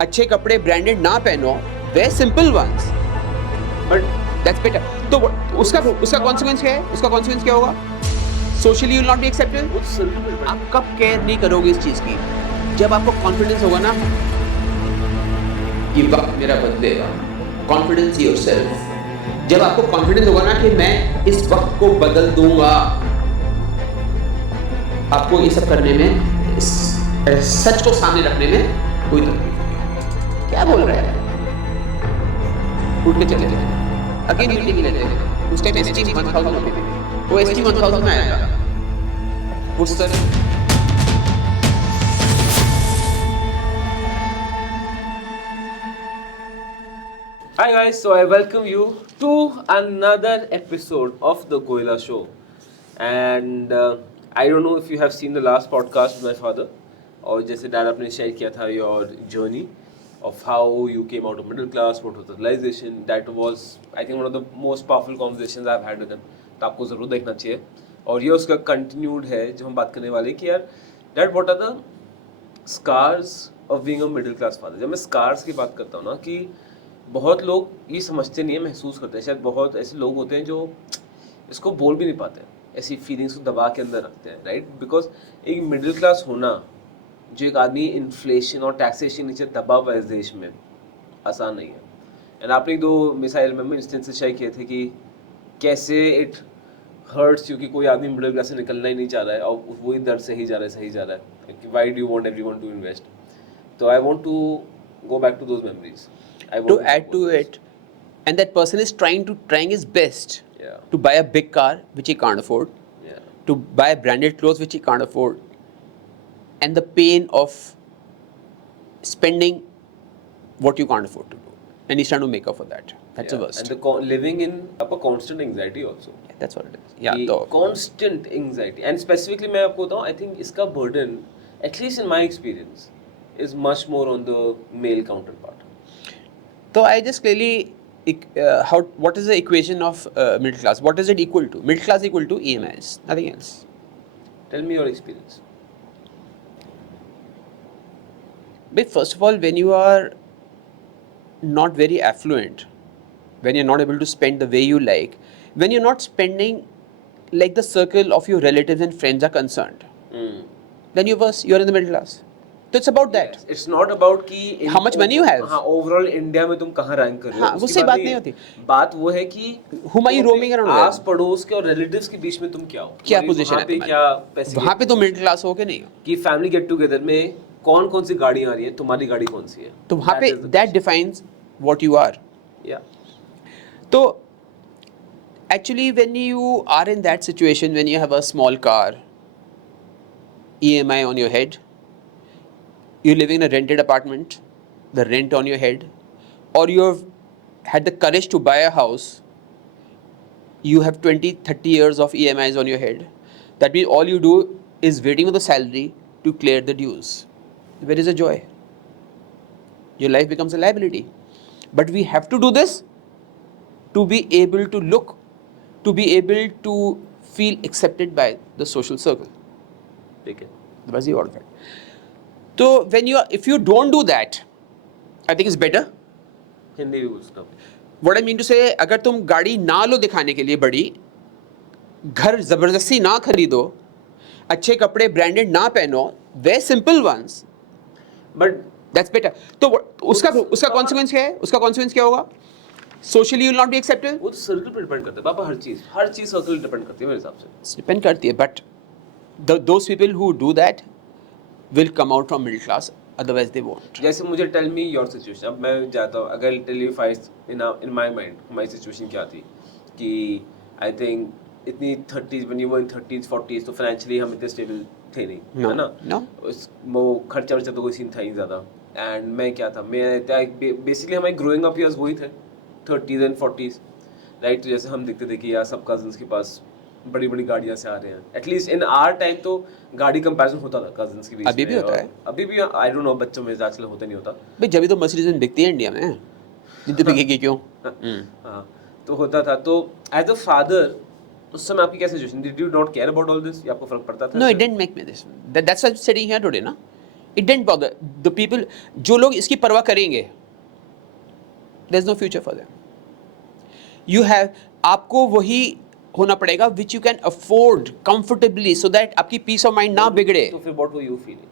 अच्छे कपड़े ब्रांडेड ना पहनो, wear simple ones, but that's better. तो उसका कॉन्सिक्वेंस क्या है? उसका कॉन्सिक्वेंस क्या होगा? Socially you will not be accepted. आप कब केयर नहीं करोगे इस चीज की? जब आपको कॉन्फिडेंस होगा ना कि वक्त मेरा बदलेगा, कॉन्फिडेंस योरसेल्फ। जब आपको कॉन्फिडेंस होगा ना कि मैं इस वक्त को बदल दूंगा, आपको ये सब करने में, इस सच को सामने रखने में कोई तकलीफ नहीं। क्या बोल रहे हैं? उठ के चले जाए, अगेन मीटिंग लेते हैं, उस टाइम एसटी 1000 होती थी, वो एसटी 1000 में आया था उस sir. Hi guys, so I welcome you to another episode of the Goila Show. And I don't know if you have seen the last podcast with my father, और जैसे dad आपने शेयर किया था your journey of how you came out of middle class, what was the realization. That was I think one of the most powerful conversations I've had with him. तो आपको ज़रूर देखना चाहिए। और ये उसका continued है जो हम बात करने वाले कि यार dad what are the scars of being a middle class father. जब मैं scars की बात करता हूँ ना कि बहुत लोग ये समझते नहीं है, महसूस करते हैं, शायद बहुत ऐसे लोग होते हैं जो इसको बोल भी नहीं पाते हैं, ऐसी फीलिंग्स को दबा के अंदर रखते हैं, राइट? बिकॉज एक मिडिल क्लास होना, जो एक आदमी इन्फ्लेशन और टैक्सेशन नीचे दबा हुआ है इस देश में, आसान नहीं है। एंड आपने एक दो मिसाइल में इंस्टेंसेस शेयर किए थे कि कैसे इट हर्ट्स क्योंकि कोई आदमी मिडिल क्लास से निकलना ही नहीं चाह रहा है और वही दर्द सही जा रहा है कि why do you want everyone to invest. तो I want to go back to those memories. To add to it, and that person is trying his best to buy a big car which he can't afford, to buy branded clothes which he can't afford, and the pain of spending what you can't afford to do, and he's trying to make up for that. That's the worst. And the living in a constant anxiety also. That's what it is. Yeah, the constant anxiety. And specifically मैं आपको बताऊँ, I think इसका burden, at least in my experience, is much more on the male counterpart. So I just clearly what is the equation of middle class? What is it equal to? Middle class equal to EMIs, nothing else. Tell me your experience. But first of all, when you are not very affluent, when you're not able to spend the way you like, when you're not spending like the circle of your relatives and friends are concerned, then you're in the middle class. So it's about that. Yes, it's not about कि how much money you have. हाँ, overall India में तुम कहाँ rank कर रहे हो, हाँ, उससे बात नहीं होती। बात वो है कि whom are you roaming around with? आस पड़ोस के और रिलेटिव्स के बीच में तुम क्या हो, क्या पोजीशन है तुम्हारी, क्या पैसे, वहाँ पे तो मिडिल क्लास हो के नहीं हो कि फैमिली गेट टुगेदर में कौन कौन सी गाड़ियाँ आ रही है, तुम्हारी गाड़ी कौन सी है, तो वहाँ पे that defines what you are. Yeah. तो actually when you are in that situation, when you have a small car, EMI on your head, you're living in a rented apartment, the rent on your head, or you've had the courage to buy a house, you have 20-30 years of EMIs on your head. That means all you do is waiting for the salary to clear the dues. Where is the joy? Your life becomes a liability. But we have to do this to be able to look, to be able to feel accepted by the social circle. ठीक है, That's the order. So if you don't do that, I think it's better. Hindi भी पूछता हूँ। What I mean to say, अगर तुम गाड़ी ना लो दिखाने के लिए बड़ी, घर जबरदस्ती ना खरीदो, अच्छे कपड़े ब्रांडेड ना पहनो, wear simple ones, But that's better. तो उसका consequence क्या है? उसका consequence क्या होगा? Socially you will not be accepted. वो तो सर्कल पे डिपेंड करता है पापा, हर चीज सर्कल डिपेंड करती है मेरे हिसाब से। Depend करती है, but those people who do that will come out from middle class, otherwise they won't. जैसे मुझे टेल मी योर सिचुएशन, अब मैं जाता हूँ, अगर tell you fights in my mind my situation क्या थी कि आई थिंक इतनी 30s when you were in 30s 40s तो फाइनेंशियली हम इतने स्टेबल थे नहीं, No, है ना? no. वो खर्चा वर्चा तो कोई सीन था ही ज़्यादा। एंड मैं क्या था, मैं बेसिकली हमारे ग्रोइंग अप ईयर्स वही थे 30s and 40s, राइट? तो जैसे हम देखते थे कि यार सब कजन्स के पास बड़ी बड़ी गाड़ियाँ से आ रहे हैं, एटलीस्ट इन आवर टाइम तो गाड़ी कंपैरिजन होता था कजन्स के बीच में। अभी भी होता है, अभी भी आई डोंट नो, बच्चों में आजकल होता नहीं होता भाई, जब भी तो मर्सिडीज बिकती है इंडिया में, जितनी बिकेगी क्यों? हाँ, तो होता था। तो एज अ फादर उस समय आपकी क्या situation? Did you not care about all this, या आपको फर्क पड़ता था? No, it didn't make me this. That's why I'm sitting here today, ना? It didn't bother the people. जो लोग इसकी परवाह करेंगे, there is no future for them. You have, आपको वही होना पड़ेगा which you can afford comfortably, so that आपकी पीस ऑफ माइंड ना बिगड़े. तो फिर what were you feeling?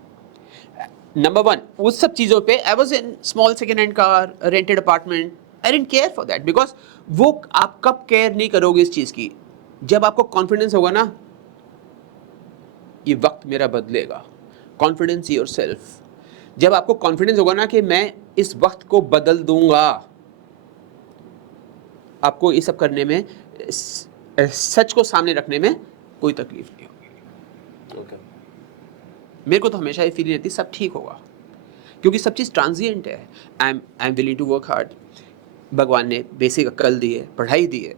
Number one, उस सब चीज़ों पे I was in small second hand car, rented apartment. I didn't care for that, because वो आप कब केयर नहीं करोगे इस चीज़ की? जब आपको कॉन्फिडेंस होगा ना, ये वक्त मेरा बदलेगा. Confidence your self. जब आपको कॉन्फिडेंस होगा ना कि मैं इस वक्त को बदल दूंगा, आपको ये सब करने में, सच को सामने रखने में कोई तकलीफ नहीं होगी. ओके. मेरे को तो हमेशा ये फीलिंग रहती सब ठीक होगा, क्योंकि सब चीज़ ट्रांजिएंट है. I am willing to work hard. भगवान ने बेसिक अक्ल दी है, पढ़ाई दी है,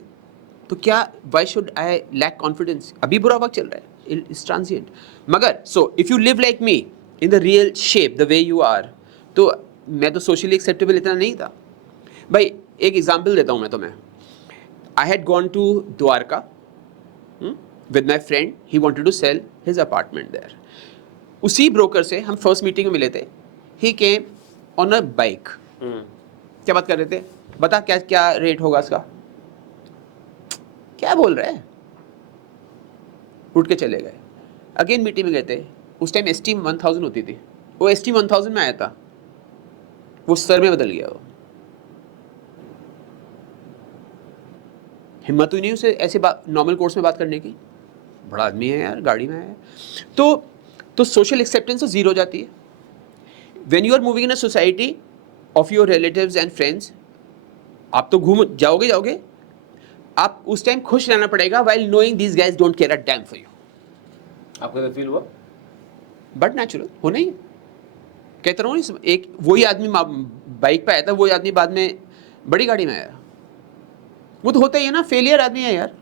तो क्या why should I lack confidence? अभी बुरा वक्त चल रहा है, इट्स ट्रांजिएंट. मगर so if you live like me in the real shape the way you are, तो मैं तो सोशली एक्सेप्टेबल इतना नहीं था भाई. एक एग्जाम्पल देता हूँ मैं तुम्हें. I had gone to Dwarka with my friend. He wanted to sell his apartment there. उसी ब्रोकर से हम फर्स्ट मीटिंग में मिले थे. He came on a bike. क्या बात कर रहे थे? बता क्या क्या रेट होगा इसका? क्या बोल रहे हैं? उठ के चले गए. अगेन मीटिंग में गए थे. उस टाइम एस्टीम 1000 होती थी. वो एस्टीम 1000 में आया था, वो सर में बदल गया. वो हिम्मत हुई नहीं उसे ऐसे बात नॉर्मल कोर्स में बात करने की. बड़ा आदमी है यार, गाड़ी में है. तो सोशल एक्सेप्टेंस तो जीरो हो जाती है. When you are moving in a society of your relatives and friends, आप तो घूम जाओगे. आप उस टाइम खुश रहना पड़ेगा while knowing these guys don't care a damn for you. आपको तो फील हुआ? बट नेचुरल होना ही है. कहता रहा हूँ, एक वही आदमी बाइक पे आया था, वही आदमी बाद में बड़ी गाड़ी में आया. वो तो होता ही है ना, फेलियर आदमी है यार.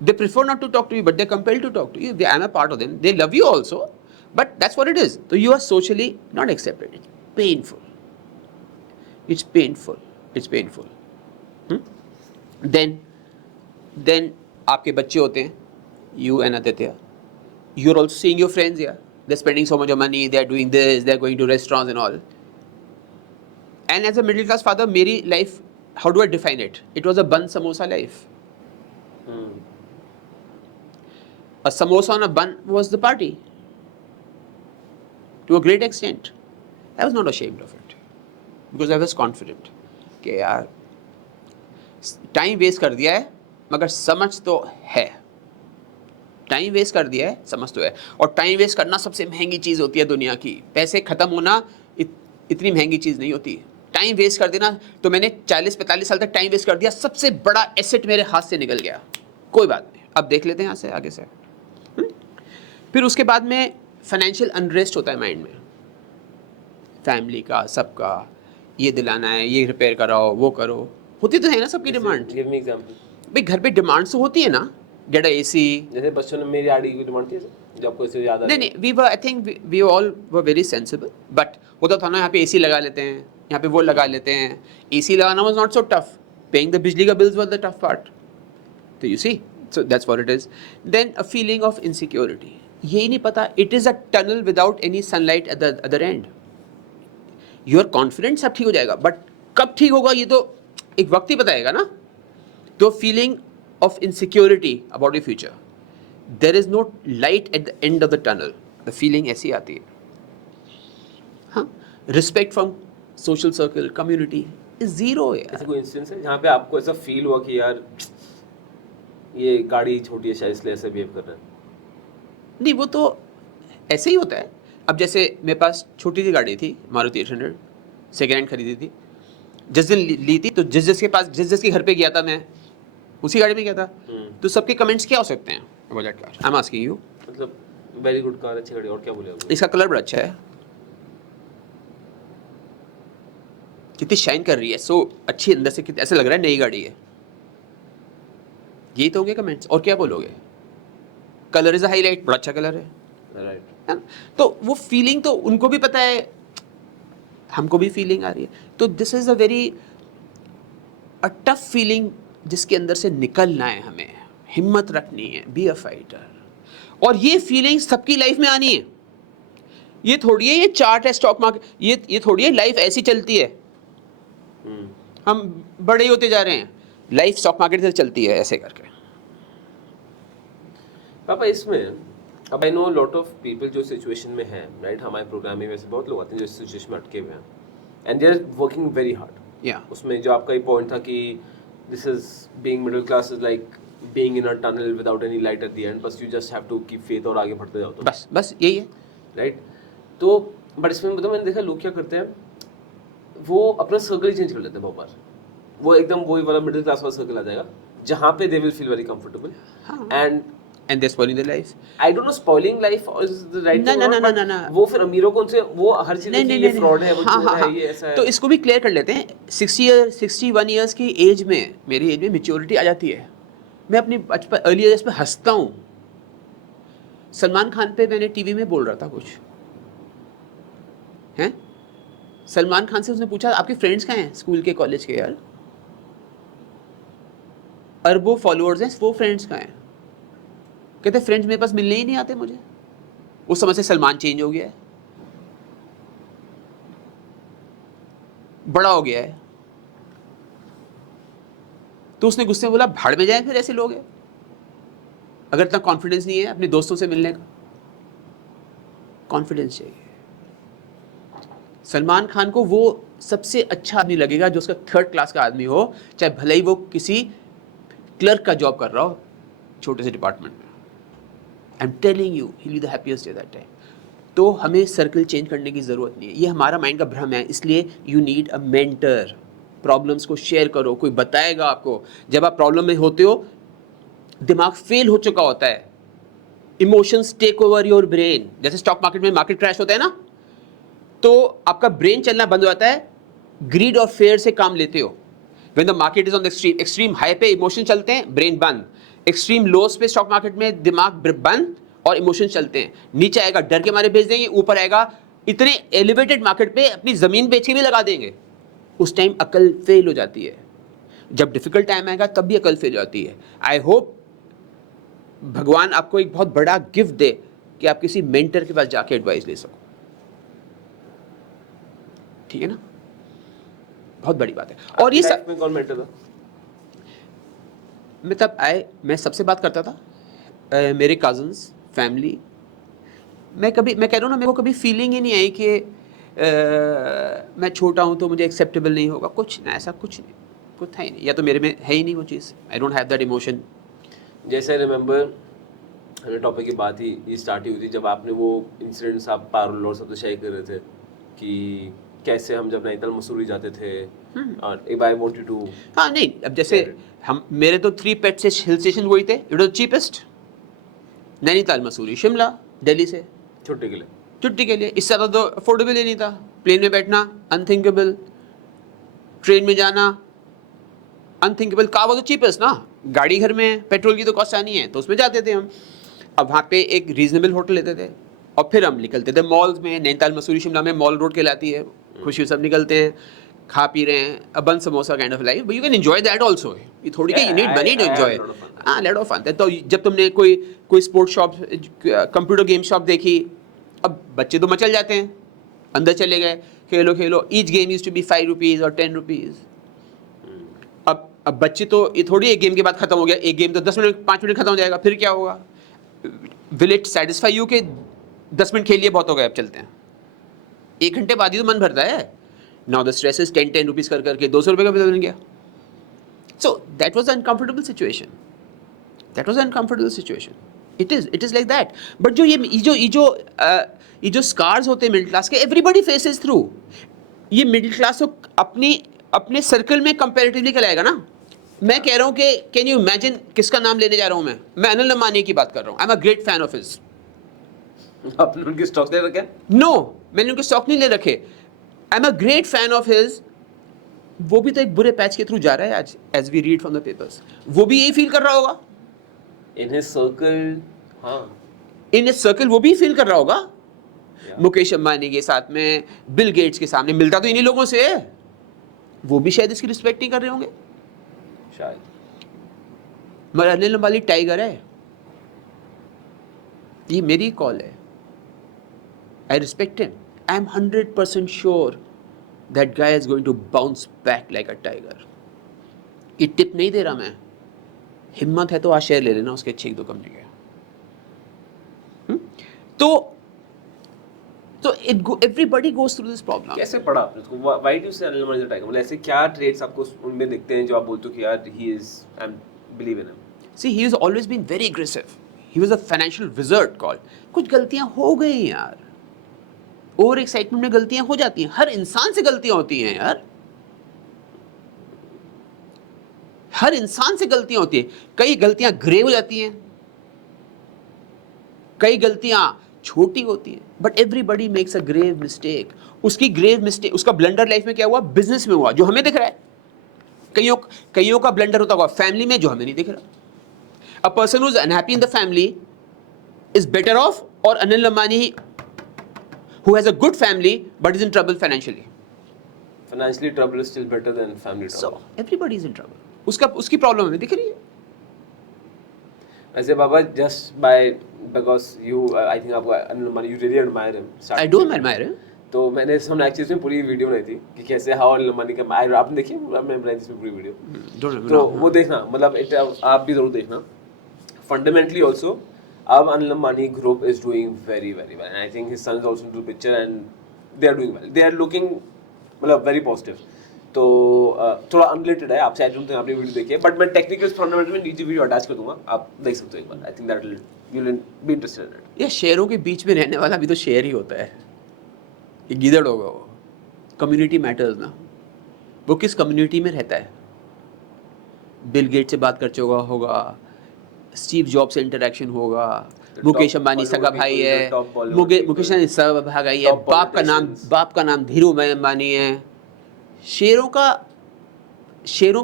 They prefer not to talk to you, but they're compelled to talk to you. I am a part of them. They love you also, but that's what it is. So you are socially not accepted. It's painful. It's painful. It's painful. Then आपके बच्चे होते हैं, you and Aditya. You're also seeing your friends here. They're spending so much of money. They're doing this. They're going to restaurants and all. And as a middle class father, मेरी life, how do I define it? It was a bun samosa life. A samosa on a bun was the party. To a great extent. I was not ashamed of it. Because I was confident. कि यार time waste कर दिया है, मगर समझ तो है. Time waste कर दिया है, समझ तो है. और टाइम वेस्ट करना सबसे महंगी चीज़ होती है दुनिया की. पैसे ख़त्म होना इतनी महंगी चीज़ नहीं होती. टाइम वेस्ट कर देना, तो मैंने 40-45 साल तक टाइम वेस्ट कर दिया. सबसे बड़ा एसेट मेरे हाथ से निकल गया. कोई बात नहीं, अब देख लेते हैं यहाँ से आगे से. फिर उसके बाद में फाइनेंशियल अनरेस्ट होता है माइंड में, फैमिली का, सबका. ये दिलाना है, ये रिपेयर कराओ, वो करो. होती तो है ना सबकी डिमांड. Give me example. भाई घर पे डिमांड्स तो होती है ना. Get a AC. जैसे बच्चों ने मेरी आड़ी की डिमांड थी जो आपको इससे याद आ रही है? नहीं, we were, I think we all were very sensible. But होता था ना, यहाँ पे एसी लगा लेते हैं, यहाँ पे वो लगा लेते हैं. एसी लगाना was not so tough. Paying the बिजली का bills was the tough part. तो you see, so that's what it is. Then a feeling of insecurity. यही नहीं पता, it is a tunnel without any sunlight at the other end. You are confident सब ठीक हो जाएगा, but कब ठीक होगा ये तो एक वक्त ही बताएगा ना. तो feeling of insecurity about the future, there is no light at the end of the tunnel. The feeling ऐसी आती है. हाँ, respect from social circle, community is zero. ऐसा कोई इंस्टेंस है जहाँ पे आपको ऐसा फील हुआ कि यार ये गाड़ी छोटी है शायद इसलिए ऐसे बिहेव कर रहा है? नहीं, वो तो ऐसे ही होता है. अब जैसे मेरे पास छोटी सी गाड़ी थी, मारुति 800, सेकेंड हैंड खरीदी थी. जिस दिन ली थी, तो जिस के पास, जिस के घर पे गया था, मैं उसी गाड़ी में गया था. तो सबके कमेंट्स क्या हो सकते हैं? Budget car. I am asking you. मतलब वेरी गुड कार, अच्छी गाड़ी, और क्या बोले आप? इसका कलर बड़ा अच्छा है, कितनी शाइन कर रही है, सो अच्छी अंदर से, कितनी ऐसा लग रहा है नई गाड़ी है. यही तो होंगे कमेंट्स, और क्या बोलोगे? कलर इज अ हाईलाइट, बड़ा अच्छा कलर है. राइट. तो वो फीलिंग तो उनको भी पता है, हमको भी फीलिंग आ रही है. तो this is a very a tough feeling जिसके अंदर से निकलना है हमें. हिम्मत रखनी है, बी अ फाइटर. और ये फीलिंग सबकी लाइफ में आनी है. ये थोड़ी है ये चार्ट है स्टॉक मार्केट, ये थोड़ी है लाइफ ऐसी चलती है। हम बड़े होते जा रहे हैं, लाइफ स्टॉक मार्केट से चलती है ऐसे करके। पापा इसमें अब I know lot of people जो सिचुएशन में हैं, राइट, हमारे प्रोग्राम में वैसे बहुत लोग आते हैं जो इस सिचुएशन में अटके हुए हैं and they are working very hard. या उसमें जो आपका ये पॉइंट था कि this is being middle class is like being in a tunnel without any light at the end, बस you just have to keep faith और आगे बढ़ते जाओ। तो बस यही है, राइट। तो बट इसमें बताओ, मैंने देखा लोग क्या करते हैं, वो अपना सर्कल ही चेंज कर लेते हैं बहुत बार। वो एकदम वही वाला मिडिल क्लास वाला सर्कल आ जाएगा जहाँ पे they will feel very comfortable and they spoiling their life. I don't know spoiling life is the right ना, थिंग ना, और ना, नॉट, ना, ना, वो फिर अमीरों को उनसे वो हर चीज नहीं की नहीं ये नहीं फ्रॉड है, वो हाँ, चोर हाँ, है, ये ऐसा है। तो इसको भी क्लियर कर लेते हैं। 61 ईयर्स की एज में, मेरी एज में मेच्योरिटी आ जाती है। मैं अपनी बचपन अर्ली एज पे हंसता हूँ। सलमान खान पे मैंने टीवी में बोल रहा था कुछ हैं, सलमान खान से उसने पूछा आपके फ्रेंड्स कहाँ हैं स्कूल के कॉलेज के, यार अरबों फॉलोअर्स हैं, वो फ्रेंड्स कहाँ हैं? कहते फ्रेंड्स मेरे पास मिलने ही नहीं आते मुझे। उस समय से सलमान चेंज हो गया है, बड़ा हो गया है। तो उसने गुस्से में बोला भाड़ में जाए फिर ऐसे लोग हैं, अगर इतना कॉन्फिडेंस नहीं है अपने दोस्तों से मिलने का। कॉन्फिडेंस चाहिए। सलमान खान को वो सबसे अच्छा आदमी लगेगा जो उसका थर्ड क्लास का आदमी हो, चाहे भले ही वो किसी क्लर्क का जॉब कर रहा हो छोटे से डिपार्टमेंट में। I am telling you he will be the happiest day that time. तो हमें सर्कल चेंज करने की ज़रूरत नहीं है, ये हमारा माइंड का भ्रम है। इसलिए you need a mentor. Problems को शेयर करो, कोई बताएगा आपको। जब आप प्रॉब्लम में होते हो, दिमाग फेल हो चुका होता है, emotions take over your brain. जैसे स्टॉक मार्केट में मार्केट क्रैश होता है ना, तो आपका ब्रेन चलना बंद हो जाता है, ग्रीड और फेयर से काम लेते हो। When the market is on the extreme high पे इमोशन चलते हैं, ब्रेन बंद। एक्सट्रीम लोस पे स्टॉक मार्केट में दिमाग बंद और इमोशन चलते हैं। नीचे आएगा डर के मारे बेच देंगे, ऊपर आएगा इतने एलिवेटेड मार्केट पे अपनी जमीन बेच के भी लगा देंगे। उस टाइम अकल फेल हो जाती है। जब डिफिकल्ट टाइम आएगा तब भी अकल फेल हो जाती है। आई होप भगवान आपको एक बहुत बड़ा गिफ्ट दे कि आप किसी मेंटर के पास जाके एडवाइस ले सको। ठीक है ना, बहुत बड़ी बात है। और ये लाइफ में कौन मेंटर था? मैं सबसे बात करता था, मेरे कजन्स, फैमिली। मैं कह रहा हूँ ना, मेरे को कभी फीलिंग ही नहीं आई कि मैं छोटा हूँ तो मुझे एक्सेप्टेबल नहीं होगा। कुछ ना, ऐसा कुछ नहीं, कुछ था ही नहीं, या तो मेरे में है ही नहीं वो चीज़। I don't have that emotion. जैसे रिमेंबर हमें टॉपिक की बात ही स्टार्ट हुई थी जब आपने वो इंसिडेंट्स आप पारुल और सबसे शेयर कर रहे थे कि कैसे हम जब नैनीताल मसूरी जाते थे और if I want you to. हाँ नहीं, अब जैसे हम, मेरे तो 3 पेट से हिल स्टेशन वही थे। It was cheapest, Nainital, Mussoorie, Shimla, Delhi से छुट्टी के लिए। छुट्टी के लिए। इससे ज़्यादा तो अफोर्डेबल ही नहीं था। प्लेन में बैठना अनथिंकेबल, ट्रेन में जाना अनथिंकेबल। कार वो तो चीपेस्ट ना, गाड़ी घर में है, पेट्रोल की तो कॉस्ट आनी है, तो उसमें जाते थे हम। अब वहाँ पे एक रीजनेबल होटल लेते थे और फिर हम निकलते थे मॉल्स में। नैनीताल, मसूरी, शिमला में मॉल रोड कहलाती है, खुशी सब निकलते हैं, खा पी रहे हैं, a bun samosa kind of life, but you can enjoy that also. ये थोड़ी कि you need money to enjoy. हाँ, लेट ऑफ फन। तो जब तुमने कोई sports shop, computer game shop देखी, अब बच्चे तो मचल जाते हैं, अंदर चले गए, खेलो खेलो। Each game used to be 5 rupees और 10 रुपीज़। अब बच्चे तो, ये थोड़ी एक गेम के बाद खत्म हो गया, एक गेम तो 10 मिनट 5 मिनट खत्म हो जाएगा, फिर क्या होगा? विल इट सेटिस्फाई यू कि 10 मिनट खेलिए बहुत हो गए, अब चलते हैं? 1 घंटे बाद ही तो मन भरता है। Now the stress is 10 rupees कर करके 200 रुपये का बिल बन गया। So that was uncomfortable situation, that was uncomfortable situation. It is like that. But जो स्कार्स होते हैं मिडिल क्लास के, एवरीबडी फेसेस थ्रू। ये मिडिल क्लास तो अपने सर्कल में कंपैरेटिवली कहलाएगा ना। मैं कह रहा हूँ कि कैन यू इमेजिन किसका नाम लेने जा रहा हूँ मैं अनिल अंबानी की बात कर रहा हूँ। आई am a great fan of his. आपने उनके स्टॉक्स ले रखे? नो, मैंने उनके स्टॉक नहीं ले रखे। आई am a great fan of his. वो भी तो एक बुरे पैच के थ्रू जा रहा है आज, as we read from the papers. वो भी यही फील कर रहा होगा इन हिज सर्कल। हाँ, इन हिज सर्कल वो भी फील कर रहा होगा। मुकेश अंबानी के साथ में, बिल गेट्स के सामने मिलता तो इन्हीं लोगों से है। वो भी शायद इसकी रिस्पेक्ट नहीं कर रहे होंगे शायद। मगर अनिल अंबानी टाइगर है। ये मेरी कॉल है, I respect him. I'm 100% sure that guy is going to bounce back like a tiger. ये टिप नहीं दे रहा मैं, हिम्मत है तो आज शेयर ले लेना उसके अच्छे एक दो कंपनी के। तो everybody goes through this problem. कैसे पढ़ा आपने उसको? Why do you say Anil Ambani is a tiger? मतलब ऐसे क्या traits आपको उनमें दिखते हैं जो आप बोलते हो कि यार he is, I believe in him? See, he has always been very aggressive. He was a financial wizard called. कुछ गलतियां हो गई यार, ओवर एक्साइटमेंट में गलतियां हो जाती हैं, हर इंसान से गलतियां होती हैं यार, हर इंसान से गलतियां होती हैं। कई गलतियां ग्रे हो जाती हैं, कई गलतियां छोटी होती हैं, but everybody makes a grave mistake. उसकी ग्रेव मिस्टेक, उसका ब्लंडर लाइफ में क्या हुआ? बिजनेस में हुआ, जो हमें दिख रहा है। कईयों का ब्लंडर होता हुआ फैमिली में, जो हमें नहीं दिख रहा। A person who is unhappy in the family is better off, और Anil Ambani who has a good family but is in trouble financially. Financially trouble is still better than family trouble. So everybody is in trouble. उसकी problem हमें दिख रही है। वैसे बाबा, just because you, I think आपको Anil Ambani, you really admire him. I don't admire him. तो मैंने हमने एक्चुअली में पूरी वीडियो बनाई थी कि कैसे हाउ अनिल अंबानी का, आपने देखी? आपने बनाई थी इसमें पूरी वीडियो, तो वो देखना, मतलब आप भी जरूर देखना। फंडामेंटली ऑल्सो अब Anil Ambani group is doing very very well, and I think his son is also into the picture and they are doing well. They are looking मतलब very positive. तो थोड़ा अनरिलेटेड है आपसे, I don't think आपने video देखी है, but मैं technical fundamental में नीचे वीडियो अटैच कर दूंगा, आप देख सकते हो एक बार। I think that you will be interested in it. ये शेयरों के बीच में रहने वाला भी तो शेयर ही होता है, ये गीदड़ होगा वो। कम्युनिटी मैटर्स ना, वो किस कम्युनिटी में रहता है। बिल गेट से बात कर चुका होगा, स्टीव जॉब से इंटरेक्शन होगा, मुकेश अंबानी सगा भाई है, मुकेश अंबानी सगा भाई है, बाप का नाम धीरू अंबानी है। शेरों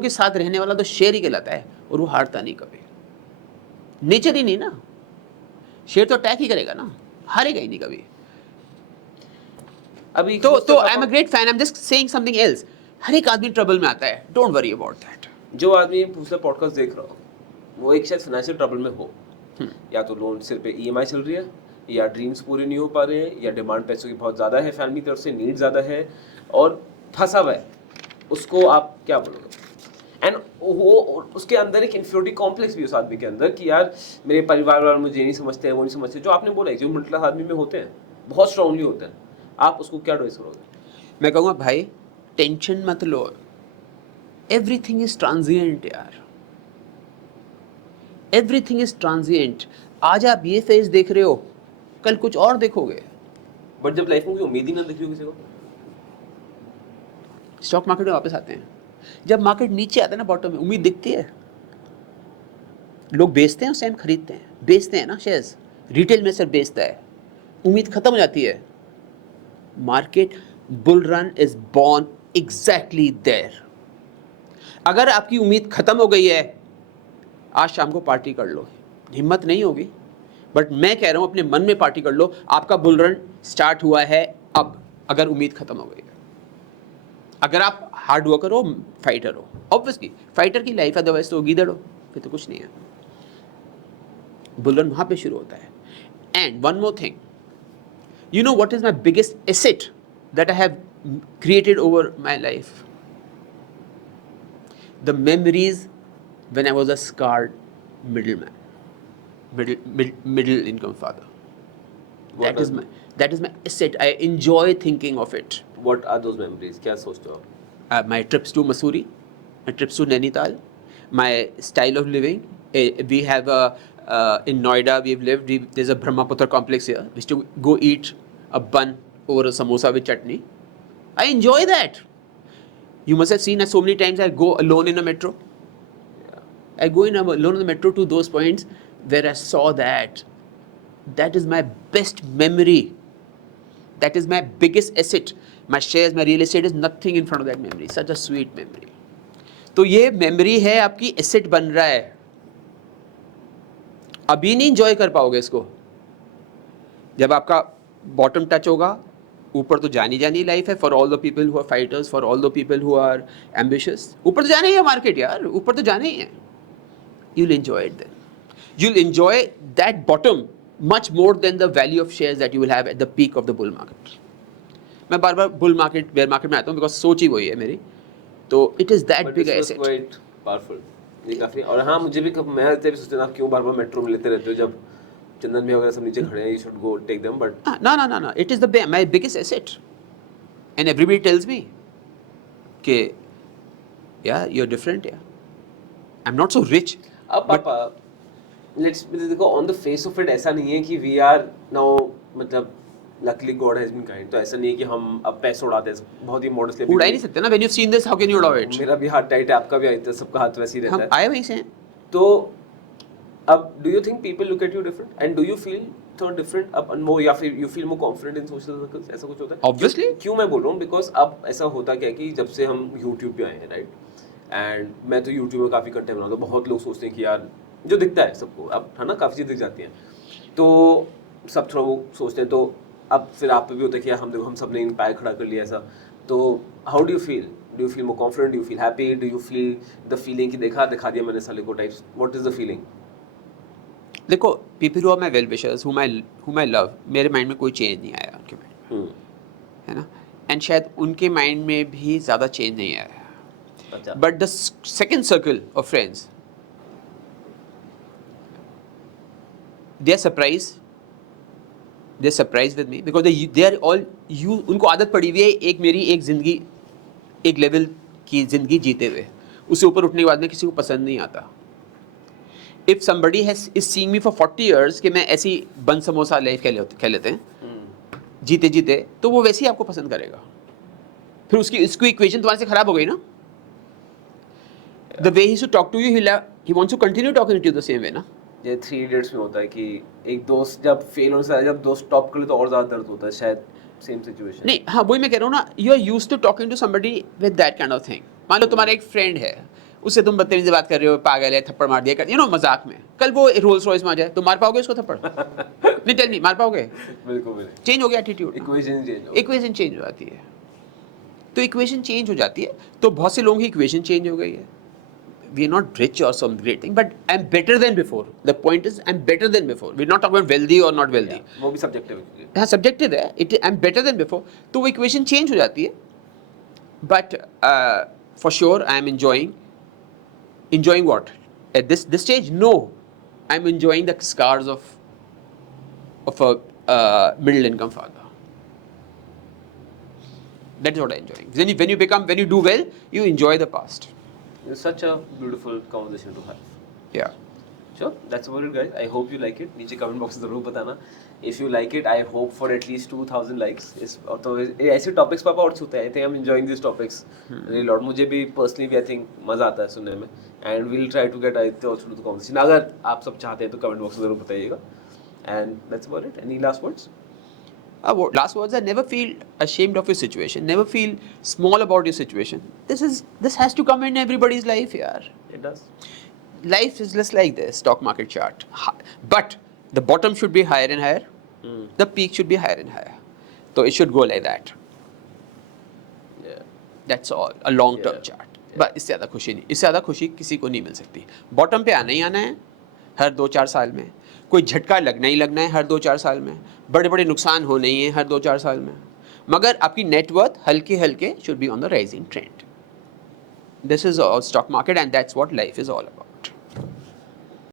के साथ रहने वाला तो शेर ही कहलाता है, और वो हारता नहीं कभी। नेचर ही नहीं ना, शेर तो अटैक ही करेगा ना, हारेगा ही नहीं कभी। अभी तो I am a great fan, I am just saying something else. हर एक आदमी ट्रबल में आता है, डोंट वरी अबाउट दैट। जो आदमी दूसरा पॉडकास्ट देख रहा हो, वो एक शायद फाइनेंशियल ट्रबल में हो, या तो लोन सिर पे EMI चल रही है, या ड्रीम्स पूरे नहीं हो पा रहे हैं, या डिमांड पैसों की बहुत ज़्यादा है, फैमिली की तरफ से नीड ज़्यादा है, और फंसा हुआ है, उसको आप क्या बोलोगे? एंड वो उसके अंदर एक इन्फीरियरिटी कॉम्प्लेक्स भी उस आदमी के अंदर कि यार मेरे परिवार वाले मुझे नहीं समझते हैं, वो नहीं समझते, जो आपने बोला है जो मिडिल क्लास आदमी में होते हैं, बहुत स्ट्रांगली होते हैं, आप उसको क्या एडवाइस करोगे? मैं कहूँगा भाई टेंशन मत लो, एवरीथिंग इज ट्रांजिएंट यार, एवरीथिंग इज ट्रांजिएंट। आज आप ये फेज देख रहे हो, कल कुछ और देखोगे। बट जब लाइफ में कोई उम्मीद ही ना दिख रही हो किसी को, स्टॉक मार्केट में वापस आते हैं, जब मार्केट नीचे आता है ना बॉटम में, उम्मीद दिखती है, लोग बेचते हैं उस टाइम खरीदते हैं, बेचते हैं ना शेयर्स, रिटेल में सर बेचता है, उम्मीद खत्म हो जाती है। Market bull run is born exactly there. अगर आपकी उम्मीद खत्म हो गई है, आज शाम को पार्टी कर लो, हिम्मत नहीं होगी, बट मैं कह रहा हूं अपने मन में पार्टी कर लो, आपका बुल रन स्टार्ट हुआ है अब, अगर उम्मीद खत्म हो गई है। अगर आप हार्ड वर्कर हो, फाइटर हो, ऑब्वियसली फाइटर की लाइफ, अदरवाइज तो गीदड़ हो, फिर तो कुछ नहीं है। बुल रन वहां पे शुरू होता है। And one more thing, you know what is my biggest asset that I have created over my life? The memories when I was a scarred middleman, middle income father. That is my asset. I enjoy thinking of it. What are those memories? क्या सोचते हो? My trips to Mussoorie, my trips to Nainital, my style of living. We have in Noida, we've lived. There's a Brahmaputra complex here. We used to go eat a bun over a samosa with chutney. I enjoy that. You must have seen so many times I go alone in a metro. Yeah. I go alone in the metro to those points where I saw that. That is my best memory. That is my biggest asset. My shares, my real estate is nothing in front of that memory. Such a sweet memory. तो ये memory है, आपकी asset बन रहा है। अभी नहीं enjoy कर पाओगे इसको, जब आपका बॉटम टच होगा। ऊपर तो जानी लाइफ है for all the people who are fighters, for all the people who are ambitious. ऊपर तो जाना ही है मार्केट यार, ऊपर तो जाना ही है। You will enjoy it then, you will enjoy that bottom much more than the value of shares that you will have at the peak of the bull market. मैं बार बार bull market, bear market में आता हूँ because सोच ही वही है मेरी. तो it is that But big this was asset. quite powerful. ये काफी, और हाँ मुझे भी मैं भी सोचता था क्यों बार बार मेट्रो में लेते रहते हो जब चंदन में वगैरह सब नीचे खड़े हैं, you should go take them, but No. It is my biggest asset. And everybody tells me कि yeah, you're different, yeah. I'm not so rich. अब but पापा लेट्स देखो on the face of it ऐसा नहीं है कि we are now मतलब luckily god has been kind, तो ऐसा नहीं है कि हम अब पैसे उड़ाते हैं बहुत ही मॉडestly. उड़ा ही नहीं सकते ना. When you've seen this, how can you उड़ाओ it? मेरा भी हाथ टाइट है, आपका भी हाथ, सबका हाथ वैसे ही रहता हम है. आए वहीं से हैं. तो अब do you think people look at you different and do you feel थोड़ा डिफरेंट अब मोर, या फिर you feel more confident in social circles, ऐसा कुछ होता है? Obviously. क्यों मैं बोल रहा हूँ, बिकॉज अब ऐसा होता क्या है कि जब से हम यूट्यूब पे आए हैं, राइट, एंड मैं तो यूट्यूब में काफ़ी कंटेंट बनाता हूँ, बहुत लोग सोचते हैं कि यार जो दिखता है सबको अब है ना, काफ़ी चीज़ दिख जाती हैं, तो सब थोड़ा वो सोचते हैं. तो अब फिर आप पे भी होता है कि यार हम देखो हम सब ने इन पैर खड़ा कर लिया ऐसा. तो how do you feel? Do you feel more confident? Do you feel happy? Do you feel the feeling कि दिखा दिया मैंने साले को types? What is the feeling? देखो, people who are my well wishers, whom I love, मेरे mind में कोई चेंज नहीं आया उनके माइंड, है ना. एंड शायद उनके माइंड में भी ज़्यादा चेंज नहीं आया. अच्छा. But the second circle of friends, they are surprised with me because they are all you. उनको आदत पड़ी हुई है एक मेरी एक ज़िंदगी एक लेवल की ज़िंदगी जीते हुए, उससे ऊपर उठने के बाद में किसी को पसंद नहीं आता. If somebody is seeing me for 40 years कि मैं ऐसी बन समोसा लाइफ कह लेते हैं जीते जीते, तो वो वैसे ही आपको पसंद करेगा. फिर उसकी इक्वेशन तुम्हारे से खराब हो गई ना. The way he should talk to you, he wants to continue talking to you the same way ना. ये 3 इडियट्स में होता है कि एक दोस्त जब फेल होने से जब दोस्त टॉप कर ले तो और ज़्यादा दर्द होता है, शायद सेम सिचुएशन. नहीं, हाँ वही मैं कह रहा हूँ ना. You are used to talking to somebody with that kind of thing. मान लो तुम्हारा एक फ्रेंड है, उससे तुम बदतमीजी से बात कर रहे हो, पागल है, थप्पड़ मार दिया, यू नो मजाक में. कल वो रोल्स रॉयस में आ जाए तो मार पाओगे उसको थप्पड़? नहीं, टेल मी, मार पाओगे? बिल्कुल. चेंज हो गया एटीट्यूड, इक्वेशन चेंज हो जाती है. तो इक्वेशन चेंज हो जाती है. तो बहुत से लोगों की इक्वेशन चेंज हो गई है. We are not rich or some great thing, but I'm better than before. The point is, I'm better than before. We're not talking about wealthy or not wealthy. वो भी सब्जेक्टिव है. हाँ, subjective है. I'm better than before. तो वो equation change हो जाती है. But for sure, I'm enjoying what? At this stage, no. I'm enjoying the scars of a middle income father. That is what I'm enjoying. When you do well, you enjoy the past. It's such a beautiful conversation to have. Yeah. Sure, that's about it, guys. I hope you like it. नीचे comment box में ज़रूर बताना. If you like it, I hope for at least 2000 likes. तो ऐसे topics पापा और छूते हैं. I think I'm enjoying these topics really lot. मुझे भी personally भी I think मज़ा आता है सुनने में. And we'll try to get Aditya also to the conversation. अगर आप सब चाहते हैं तो कमेंट बॉक्स में ज़रूर बताइएगा. And that's about it. Any last words? Last words are: never feel ashamed of your situation. Never feel small about your situation. This has to come in everybody's life, yaar. It does. Life is just like this stock market chart. But the bottom should be higher and higher. The peak should be higher and higher. So it should go like that. Yeah. That's all. A long-term chart. बस इससे ज़्यादा खुशी नहीं. इससे ज़्यादा खुशी किसी को नहीं मिल सकती. बॉटम पे आना ही आना है हर 2-4 साल में. कोई झटका लगना ही लगना है हर 2-4 साल में. बड़े बड़े नुकसान होने ही हैं हर 2-4 साल में. मगर आपकी नेटवर्थ हल्के हल्के should be on the rising trend. This is all stock market and that's what life is all about.